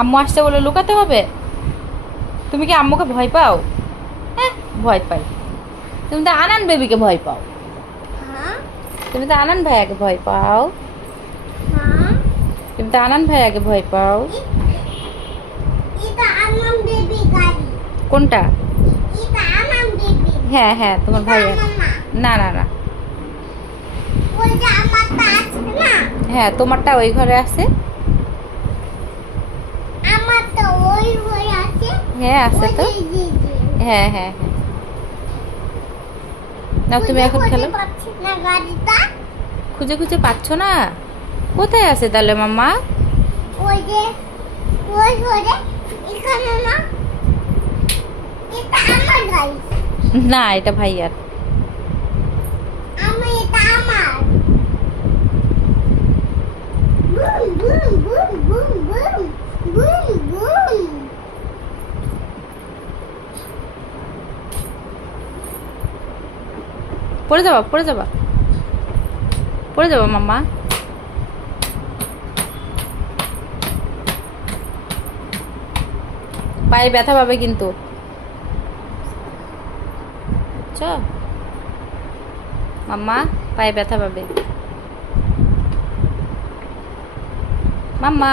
আম্মু আসছে বলে লুকাতে হবে? তুমি কি আম্মুকে ভয় পাও? হ্যাঁ, ভয় পাই। তুমি তো আনান বেবিকে ভয় পাও। হ্যাঁ তুমি তো আনান ভাইয়াকে ভয় পাও। হ্যাঁ তুমি তো আনান ভাইয়াকে ভয় পাও। এটা আমার বেবি গাড়ি। কোনটা? এটা আমার বেবি। হ্যাঁ হ্যাঁ, তোমার ভাইয়া। না না না, ওই যে আমার তাজ না, হ্যাঁ তোমারটা ওই ঘরে আছে। আমার তো ওই হয়ে আছে। হ্যাঁ আছে তো। ওই যে হ্যাঁ হ্যাঁ হ্যাঁ, না তুমি এখন খেলো। পাচ্ছি না গাড়িটা। খুঁজে খুঁজে পাচ্ছ না? কোথায় আছে তাহলে মাম্মা? ওই যে ওই ঘরে এখানে না, এটা আমার গাড়ি। না, এটা ভাইয়ার। এটা আমার। Boom boom boom boom boom boom boom. পড়ে যাবা, পড়ে যাবা, পড়ে যাবা মাম্মা। পায়ে ব্যথা পাবে কিন্তু, বুঝছো মাম্মা? পায়ে ব্যথা পাবে মাম্মা।